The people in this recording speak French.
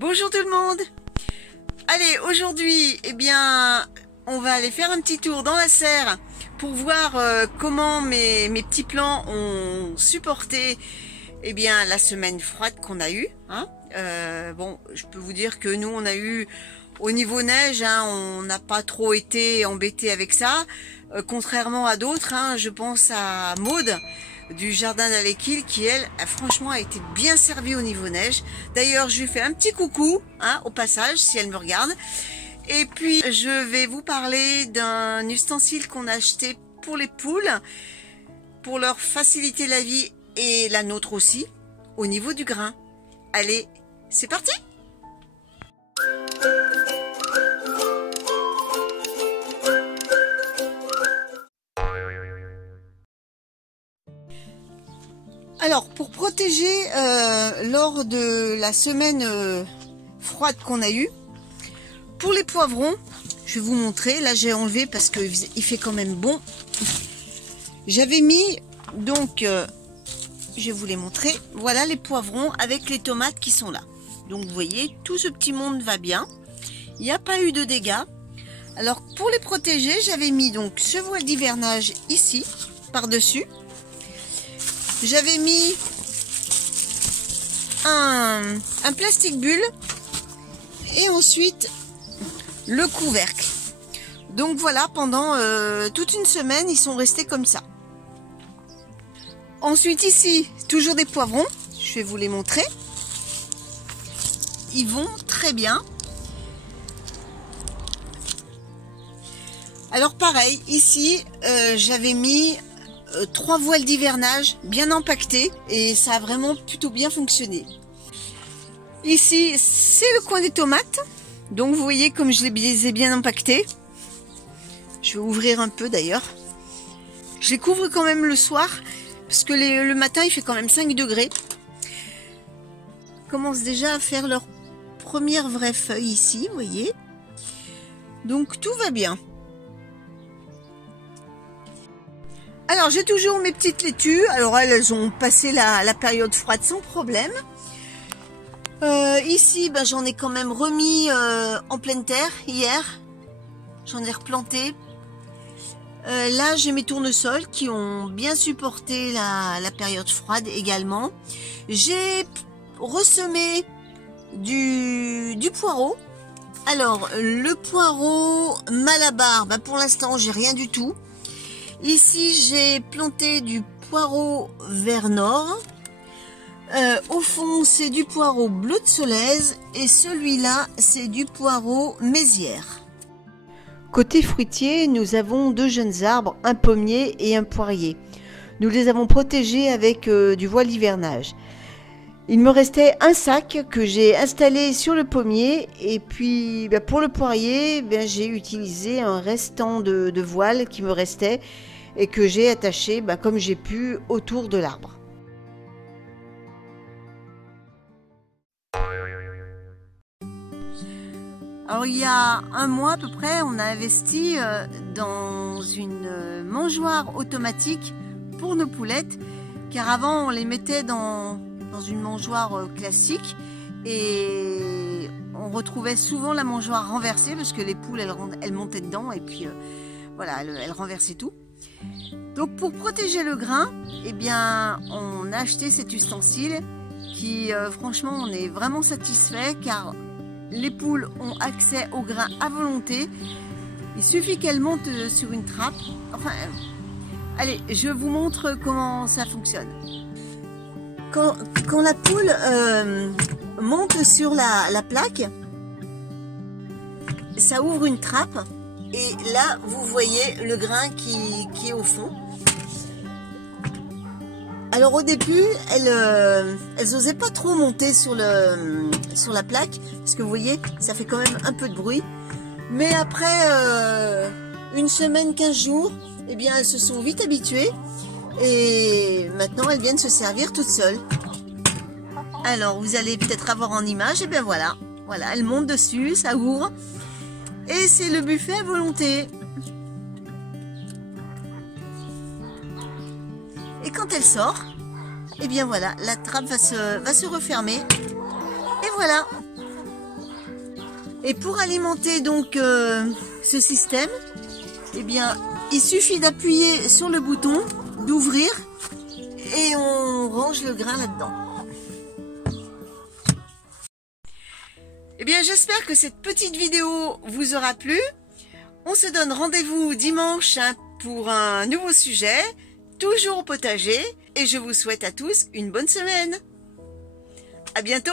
Bonjour tout le monde. Allez, aujourd'hui, on va aller faire un petit tour dans la serre pour voir comment mes petits plants ont supporté la semaine froide qu'on a eue. Bon, je peux vous dire que nous, on a eu au niveau neige, on n'a pas trop été embêté avec ça, contrairement à d'autres. Je pense à Maude du jardin d'Alekil qui, elle, franchement, a été bien servie au niveau neige. D'ailleurs, je lui fais un petit coucou au passage, si elle me regarde. Et puis, je vais vous parler d'un ustensile qu'on a acheté pour les poules, pour leur faciliter la vie et la nôtre aussi, au niveau du grain. Allez, c'est parti! Alors, pour protéger lors de la semaine froide qu'on a eue, pour les poivrons, je vais vous montrer. Là, j'ai enlevé parce qu'il fait quand même bon. J'avais mis, donc, je vais vous les montrer. Voilà les poivrons avec les tomates qui sont là. Donc, vous voyez, tout ce petit monde va bien. Il n'y a pas eu de dégâts. Alors, pour les protéger, j'avais mis donc ce voile d'hivernage ici, par-dessus. J'avais mis un plastique bulle et ensuite le couvercle. Donc voilà, pendant toute une semaine, ils sont restés comme ça. Ensuite ici, toujours des poivrons. Je vais vous les montrer. Ils vont très bien. Alors pareil, ici, j'avais mis 3 voiles d'hivernage bien empaquetés et ça a vraiment plutôt bien fonctionné. Ici, c'est le coin des tomates. Donc vous voyez comme je les ai bien empaquetés. Je vais ouvrir un peu d'ailleurs. Je les couvre quand même le soir parce que le matin il fait quand même 5 degrés. Ils commencent déjà à faire leur première vraie feuille ici, vous voyez. Donc tout va bien. Alors j'ai toujours mes petites laitues. Alors elles ont passé la période froide sans problème. Ici j'en ai quand même remis en pleine terre hier. J'en ai replanté. Là j'ai mes tournesols qui ont bien supporté la période froide également. J'ai ressemé du poireau. Alors le poireau Malabar, pour l'instant j'ai rien du tout. Ici, j'ai planté du poireau vert nord. Au fond, c'est du poireau bleu de Solèze. Et celui-là, c'est du poireau mésière. Côté fruitier, nous avons 2 jeunes arbres, un pommier et un poirier. Nous les avons protégés avec du voile d'hivernage. Il me restait un sac que j'ai installé sur le pommier. Et puis, pour le poirier, j'ai utilisé un restant de voile qui me restait et que j'ai attaché comme j'ai pu autour de l'arbre. Alors il y a un mois à peu près, on a investi dans une mangeoire automatique pour nos poulettes, car avant on les mettait dans une mangeoire classique et on retrouvait souvent la mangeoire renversée parce que les poules elles montaient dedans et puis voilà, elles renversaient tout. Donc pour protéger le grain, on a acheté cet ustensile qui franchement on est vraiment satisfait car les poules ont accès au grain à volonté. Il suffit qu'elles montent sur une trappe. Enfin, allez, je vous montre comment ça fonctionne. Quand la poule monte sur la plaque, ça ouvre une trappe. Et là, vous voyez le grain qui est au fond. Alors au début, elles n'osaient pas trop monter sur la plaque. Parce que vous voyez, ça fait quand même un peu de bruit. Mais après une semaine, 15 jours, elles se sont vite habituées. Et maintenant, elles viennent se servir toutes seules. Alors, vous allez peut-être avoir en image. Voilà, elles montent dessus, ça ouvre. Et c'est le buffet à volonté. Et quand elle sort, voilà, la trappe va se refermer. Et voilà, Et pour alimenter donc ce système, eh bien, il suffit d'appuyer sur le bouton, d'ouvrir et on range le grain là-dedans. Eh bien, j'espère que cette petite vidéo vous aura plu. On se donne rendez-vous dimanche pour un nouveau sujet, toujours au potager, et je vous souhaite à tous une bonne semaine. À bientôt!